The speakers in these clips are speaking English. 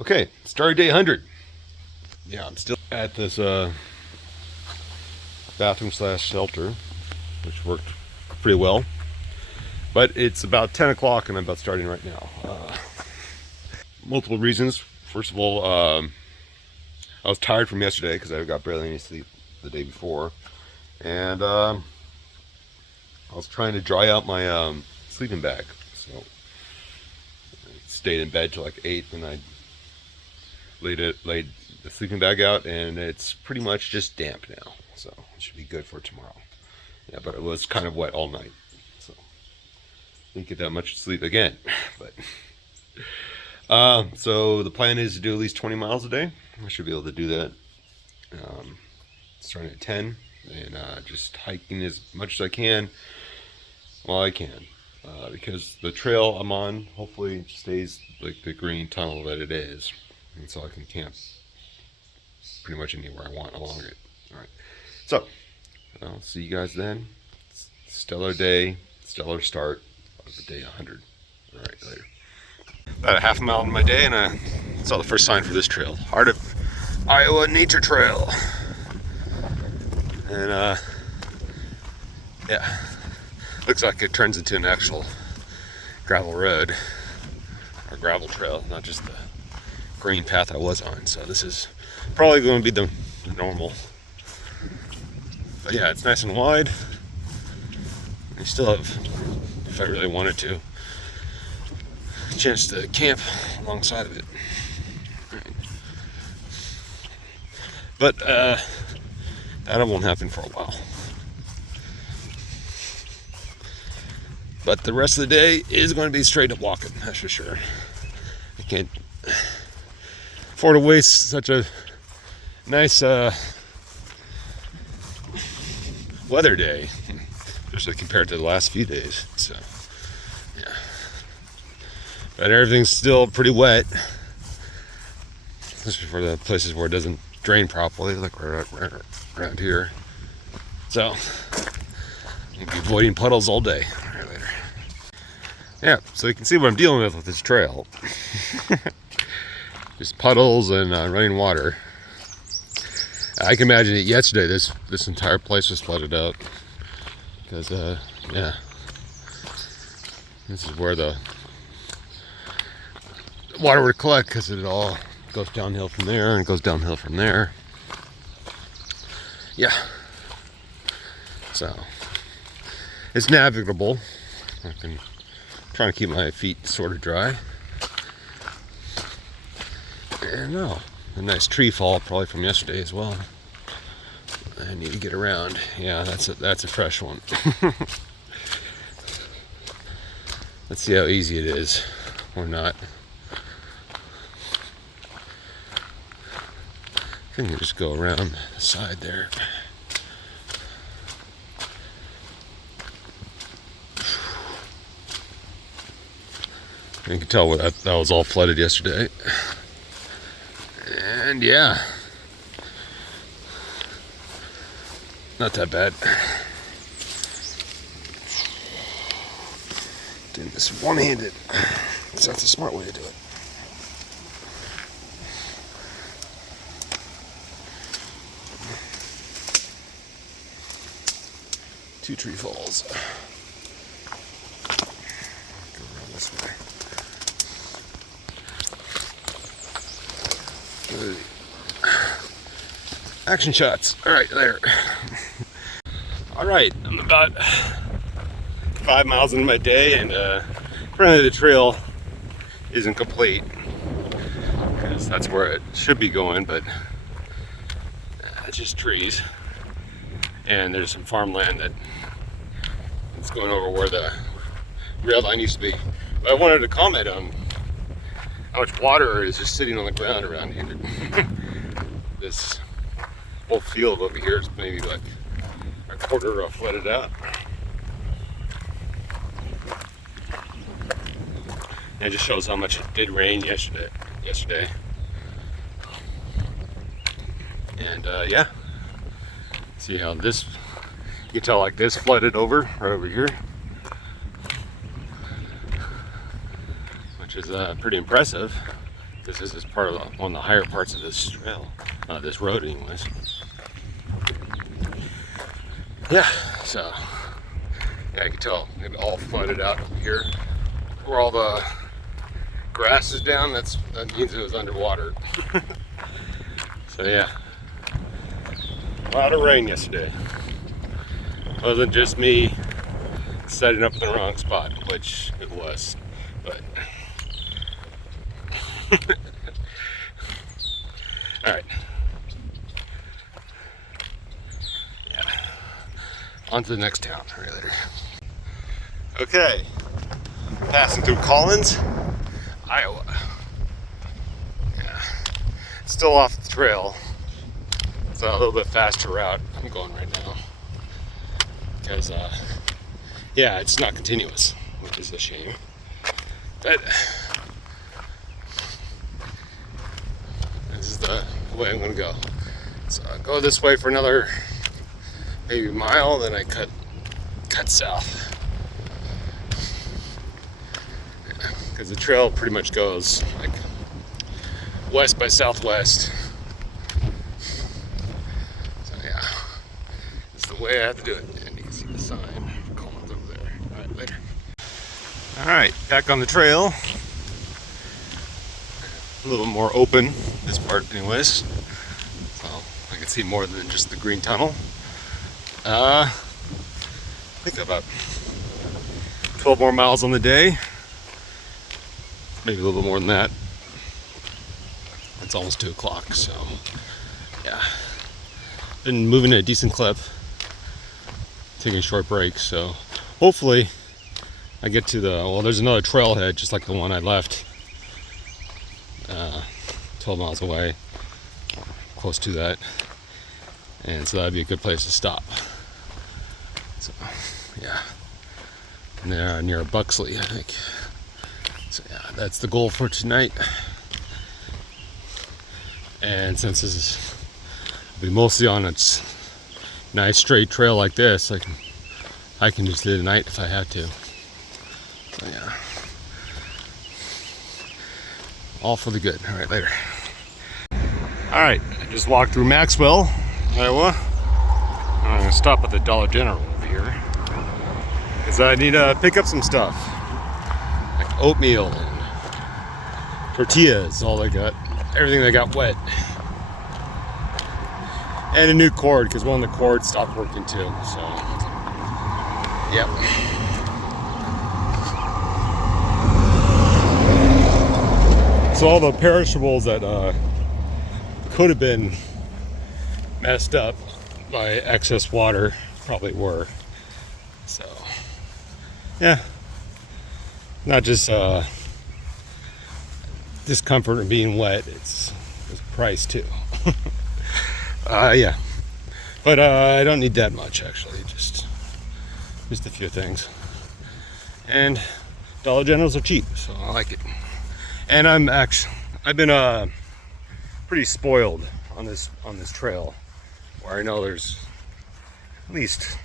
Okay, started day 100. Yeah, I'm still at this bathroom slash shelter, which worked pretty well. But it's about 10 o'clock and I'm about starting right now. Multiple reasons. First of all, I was tired from yesterday because I got barely any sleep the day before. And I was trying to dry out my sleeping bag. So I stayed in bed till like 8 and I laid the sleeping bag out, and it's pretty much just damp now, so it should be good for tomorrow. Yeah, but it was kind of wet all night, so didn't get that much sleep again. But so the plan is to do at least 20 miles a day. I should be able to do that. Starting at 10 and just hiking as much as I can while I can, because the trail I'm on hopefully stays like the green tunnel that it is, and so I can camp pretty much anywhere I want along it. All right, so I'll see you guys then. Stellar day, stellar start of the day 100. All right, later. About a half a mile in my day, and I saw the first sign for this trail, Heart of Iowa Nature Trail. And yeah, looks like it turns into an actual gravel road or gravel trail, not just the green path I was on. So this is probably going to be the normal. But yeah, it's nice and wide. I still have, if I really wanted to, a chance to camp alongside of it. But that won't happen for a while. But the rest of the day is going to be straight up walking, that's for sure. I can't afford to waste such a nice weather day, especially compared to the last few days. So yeah, but everything's still pretty wet, especially for the places where it doesn't drain properly, like right around here. So I'll be avoiding puddles all day. Right, later. Yeah, so you can see what I'm dealing with this trail. Just puddles and running water. I can imagine it yesterday. This entire place was flooded out because yeah, this is where the water would collect, because it all goes downhill from there and goes downhill from there. Yeah, so it's navigable. I'm trying to keep my feet sort of dry. And a nice tree fall probably from yesterday as well. I need to get around. Yeah, that's a fresh one. Let's see how easy it is or not. I think I can just go around the side there. You can tell that was all flooded yesterday. And yeah, not that bad. Doing this one-handed, because that's a smart way to do it. Two tree falls. Go around this way. Action shots. All right, there. All right, I'm about 5 miles into my day, and apparently the trail isn't complete, because that's where it should be going, but it's just trees, and there's some farmland that's going over where the rail line used to be. But I wanted to comment on how much water is just sitting on the ground around here. This whole field over here is maybe like a quarter of flooded out. And it just shows how much it did rain yesterday. And yeah, see how this, you can tell like this flooded over right over here, which is pretty impressive. This is part of one of the higher parts of this trail, this road anyways. Yeah, so yeah, you can tell it all flooded out here. Where all the grass is down, that means it was underwater. So yeah, a lot of rain yesterday. It wasn't just me setting up in the wrong spot, which it was, but all right. Yeah. On to the next town right later. Okay. Passing through Collins, Iowa. Yeah. Still off the trail. It's a little bit faster route I'm going right now. Because, yeah, it's not continuous, which is a shame. But this is the way I'm going to go. So I'll go this way for another maybe mile, then I cut south. Because the trail pretty much goes like west by southwest. So yeah, it's the way I have to do it. And you can see the sign for Collins over there. All right, later. All right, back on the trail. A little more open, this part anyways. So I can see more than just the green tunnel. I think about 12 more miles on the day. Maybe a little bit more than that. It's almost 2 o'clock, so yeah. Been moving at a decent clip. Taking short breaks, so hopefully I get to well, there's another trailhead just like the one I left 12 miles away, close to that. And so that'd be a good place to stop. So yeah. And they're near Buxley, I think. So yeah, that's the goal for tonight. And since this is be mostly on its nice straight trail like this, I can just do the night if I have to. So yeah, all for the good. All right, later. All right, I just walked through Maxwell, Iowa. I'm gonna stop at the Dollar General over here because I need to pick up some stuff. Oatmeal and tortillas, all they got, everything they got wet, and a new cord because one of the cords stopped working too. So, yep. So all the perishables that could have been messed up by excess water probably were. So, yeah. Not just discomfort of being wet, it's a price too. Yeah, but I don't need that much actually, just a few things. And Dollar Generals are cheap, so I like it. And I've been pretty spoiled on this trail, where I know there's at least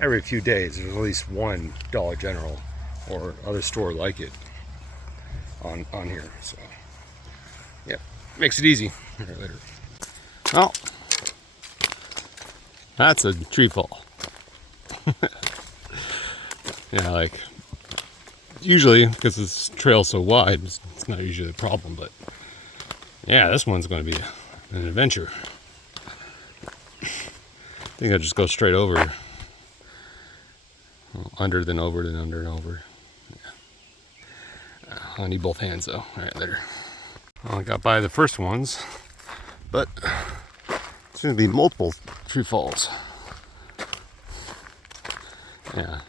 every few days there's at least one Dollar General or other store like it on here. So yeah, makes it easy. Right, later. Well, that's a tree fall. Yeah, like usually because this trail's so wide, it's not usually a problem, but yeah, this one's going to be an adventure. I think I just go straight over. Under, then over, then under and over. Yeah. I need both hands though. All right, later. Well, I got by the first ones, but it's going to be multiple tree falls. Yeah,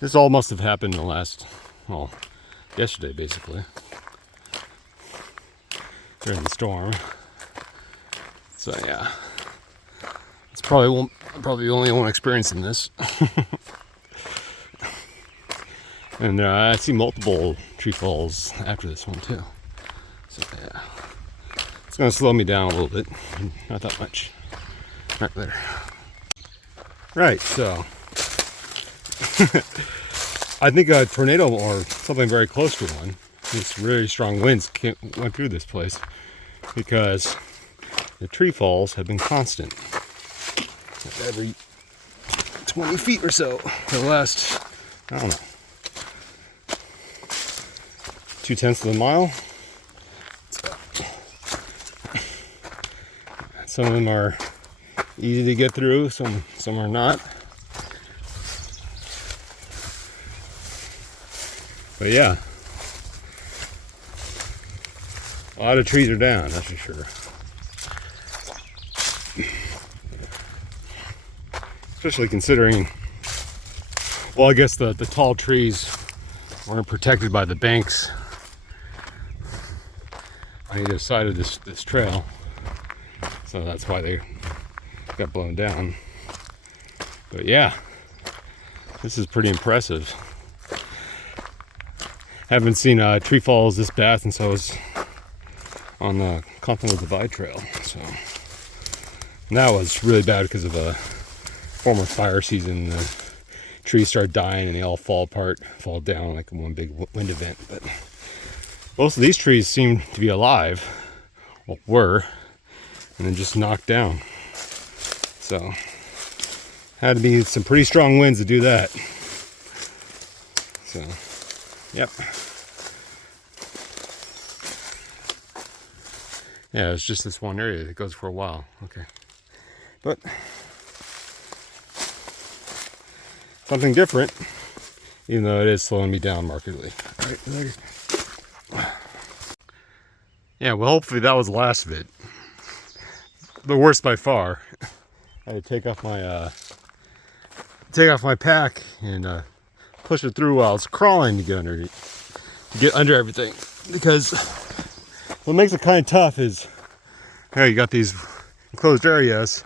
this all must have happened in the last, well, yesterday basically, during the storm. So yeah, it's probably the only one experiencing this. And I see multiple tree falls after this one too. So yeah, it's gonna slow me down a little bit. Not that much. Right there. Right, so I think a tornado or something very close to one These really strong winds went through this place because the tree falls have been constant every 20 feet or so for the last, I don't know, 0.2 of a mile. Some of them are easy to get through, some are not. But yeah, a lot of trees are down, that's for sure. Especially considering, well, I guess the tall trees weren't protected by the banks on either side of this trail. So that's why they got blown down. But yeah, this is pretty impressive. Haven't seen tree falls this bad since I was on the Continental Divide Trail. So and that was really bad because of a former fire season. The trees start dying and they all fall apart, fall down like one big wind event. But most of these trees seem to be alive, or were, and then just knocked down. So had to be some pretty strong winds to do that. So yep. Yeah, it's just this one area that goes for a while. Okay. But something different, even though it is slowing me down markedly. All right, later. Yeah, well, hopefully that was the last of it. The worst by far. I had to take off my pack and push it through while it's crawling to get under everything. Because what makes it kind of tough is, you got these enclosed areas,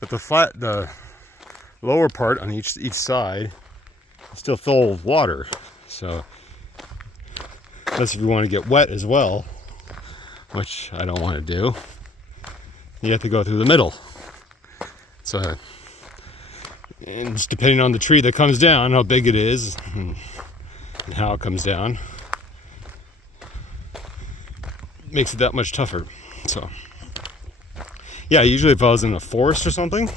but the lower part on each side is still full of water. So unless if you want to get wet as well, which I don't want to do, you have to go through the middle. So, and just depending on the tree that comes down, how big it is, and how it comes down, makes it that much tougher. So, yeah, usually if I was in a forest or something,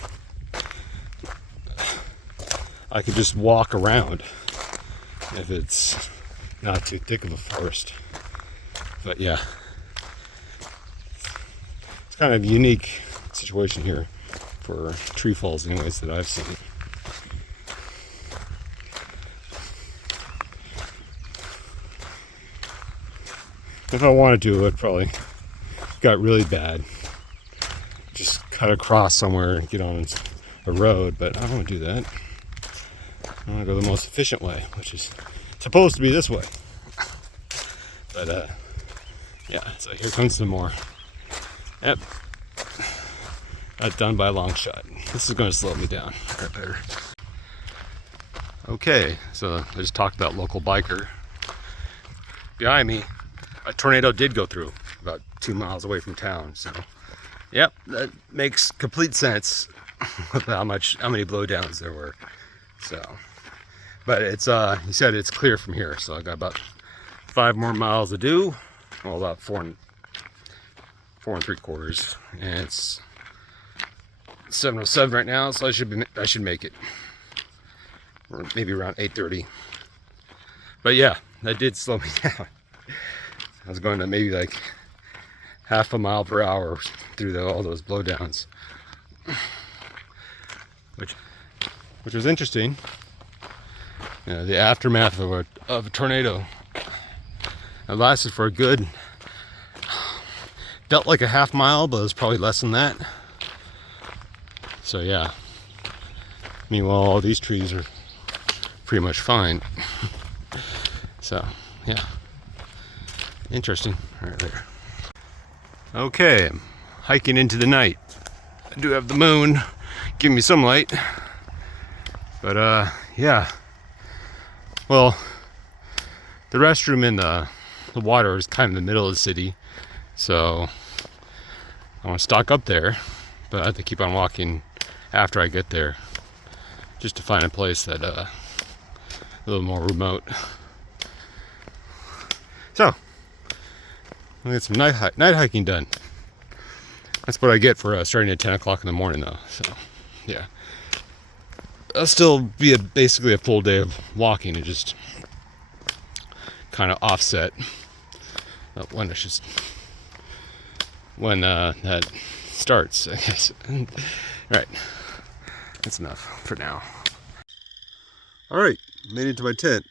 I could just walk around if it's not too thick of a forest. But yeah, it's kind of a unique situation here for tree falls anyways that I've seen. If I wanted to, it probably got really bad. Just cut across somewhere and get on a road, but I don't want to do that. I want to go the most efficient way, which is supposed to be this way. But yeah, so here comes some more. Yep. Not done by a long shot. This is going to slow me down. Right there. Okay, so I just talked about local biker. Behind me, a tornado did go through about 2 miles away from town. So, yep, that makes complete sense with how many blowdowns there were. So, but it's he said it's clear from here. So I got about 5 more miles to do. Well, about 4 and 3/4, and it's 7:07 right now, so I should make it, or maybe around 8:30. But yeah, that did slow me down. I was going to maybe like 0.5 mile per hour through all those blowdowns, which was interesting. You know, the aftermath of a tornado. It lasted for a good, felt like a 0.5 mile, but it was probably less than that. So yeah. Meanwhile, all these trees are pretty much fine. So yeah, interesting. Right there. Okay, I'm hiking into the night. I do have the moon giving me some light, but yeah. Well, the restroom in the water is kind of in the middle of the city, so I want to stock up there, but I have to keep on walking after I get there just to find a place that a little more remote. It's So, we'll get some night hiking done. That's what I get for starting at 10 o'clock in the morning, though. So, yeah. It'll still be basically a full day of walking and just kind of offset when that starts, I guess. Right. That's enough for now. Alright, made it to my tent.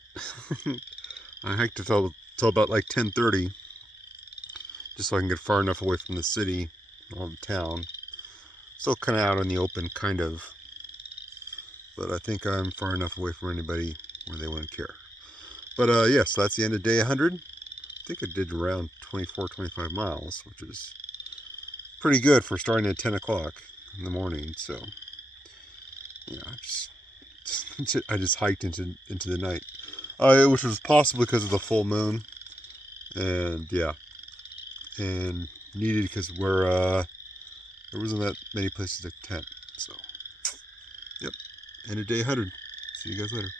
I hiked till about like 10:30, just so I can get far enough away from the city or the town. Still kind of out in the open, kind of, but I think I'm far enough away from anybody where they wouldn't care. But yeah, so that's the end of day 100. I think I did around 24-25 miles, which is pretty good for starting at 10 o'clock in the morning. So yeah, I just hiked into the night, which was possible because of the full moon, and yeah, and needed because there wasn't that many places to tent. So yep, end of day 100. See you guys later.